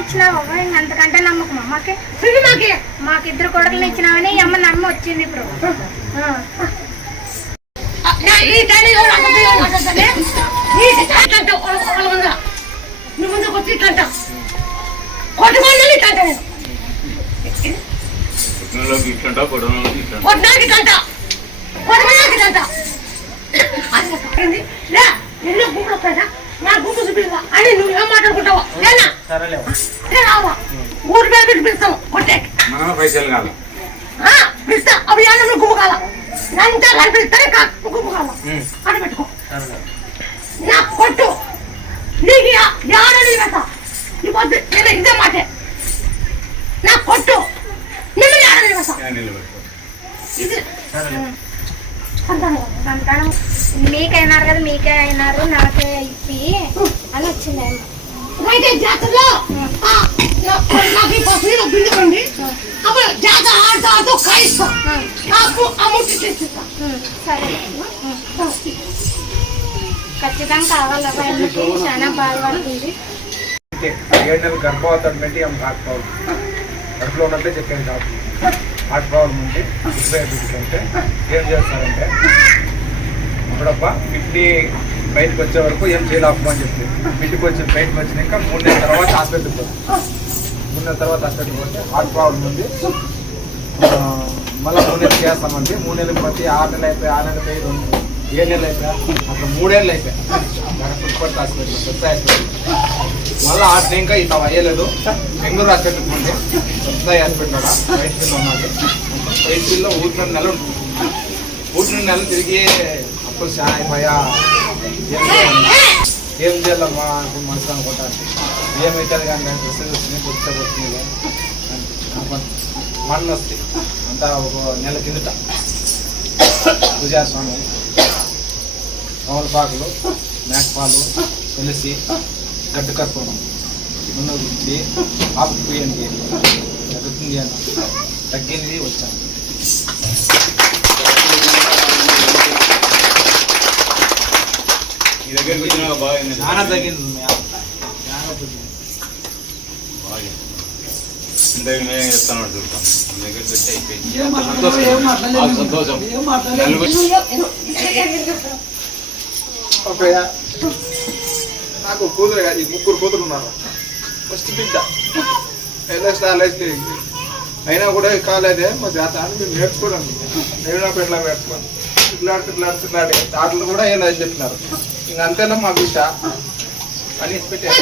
ఇచ్చినావు అంతకంటే నమ్మకం మాకే మాకిద్దరు కొడుకులు ఇచ్చినావని అమ్మ నమ్మి వచ్చింది ఇప్పుడు. నా గుంపు చూపిస్తా అని నువ్వు ఏం మాట్లాడుకుంటావా? రావా ఊరి పేరు పెట్టి పిలుస్తావు కొట్టే పైసలు కాదు పిలుస్తా అవి ఏమన్నా గుమ్ము కాల అంతా కనిపిస్తానే గుమ్ము కాల అని పెట్టుకో. నా కొట్టు నీకు యాడని పెడతా ఈ పొద్దు ఇదే మాటే. నా కొట్టు నిన్ను యాడని పెడతా ఇది సంతానం మీకైనారు కదా, మీకే అయినారు నాకే ఇప్పి అని వచ్చింది అయితే జాతరలో నాకు ఈ పసుపు బిందుకోండి అప్పుడు జాతర ఆడుతూ ఆడుతూ కాయిస్తాం నాకు అమౌంట్ తెచ్చిస్తా. సరే ఖచ్చితంగా కావాలి. ఆయనకి చాలా బాధపడుతుంది. 7 నెలలు గర్భవతి పెట్టి ఆమె హార్ట్ ప్రాబ్లం కడుపులో ఉన్నట్టే చెప్పాను డాక్టర్. హార్ట్ ప్రాబ్లం ఉంటే అంటే ఏం చేస్తారంటే అప్పుడబ్బా 50 బయటకు వచ్చే వరకు ఏం చేయలేకపోని చెప్పి ఇంటికి వచ్చి బయటకు వచ్చినాక 3 నెలల తర్వాత హాస్పిటల్కి పోతాం. 3 నెలల తర్వాత హాస్పిటల్కి పోతే హార్ట్ ప్రాబ్లం ఉంది మళ్ళీ 3 నెలలు చేస్తామండి. 3 నెలలు బట్టి 6 నెలలు అయిపోయి 6 నెలలు అయిపోయి 7 నెలలు అయిపోయా అట్లా 3 ఏళ్ళు అయిపోయాయి. పుట్టుపట్టు హాస్పిటల్ కొత్త హాస్పిటల్ మళ్ళీ ఆట ఇంకా ఇట్లా అయ్యలేదు. బెంగళూరు హాస్పిటల్కి ఉంటే కొత్త హాస్పిటల్ వైద్యులు ఉన్నది. వైద్యుల్లో ఊరి 2 నెలలు ఉంటుంది. ఊరి 2 నెలలు తిరిగి అప్పుడు అయిపోయా ఏం చేయాలమ్మా మనసు అనుకుంటాను. ఏమవుతుంది కానీ డ్రెస్సెస్ వస్తున్నాయి కొత్తగా వస్తున్నాయి మన్ను వస్తాయి. అంతా ఒక నెల కిందట పూజాస్వామి తమలపాకులు మేకపాలు తులసి గడ్డు కర్పూరం ముందు గురించి ఆపు పూయండి తగ్గుతుంది అన్న తగ్గింది వచ్చాను. ఈ దగ్గరికి వచ్చినా బాగా చాలా తగ్గింది చెప్తాను చూస్తాం దగ్గరికి వచ్చి అయిపోయింది. సంతోషం నాకు కూతురు ఈ 3 కూతురు ఉన్నారు. ఫస్ట్ బిడ్డ అయినా కూడా కాలేదే మా చేత అని మేము నేర్చుకోవడానికి నేను పెట్లా నేర్చుకోవాలి. ఇట్లాంటి దాంట్లో కూడా ఏం లేదు చెప్తున్నారు. ఇంక అంతేనా మా బిడ్డ అని పెట్టారు.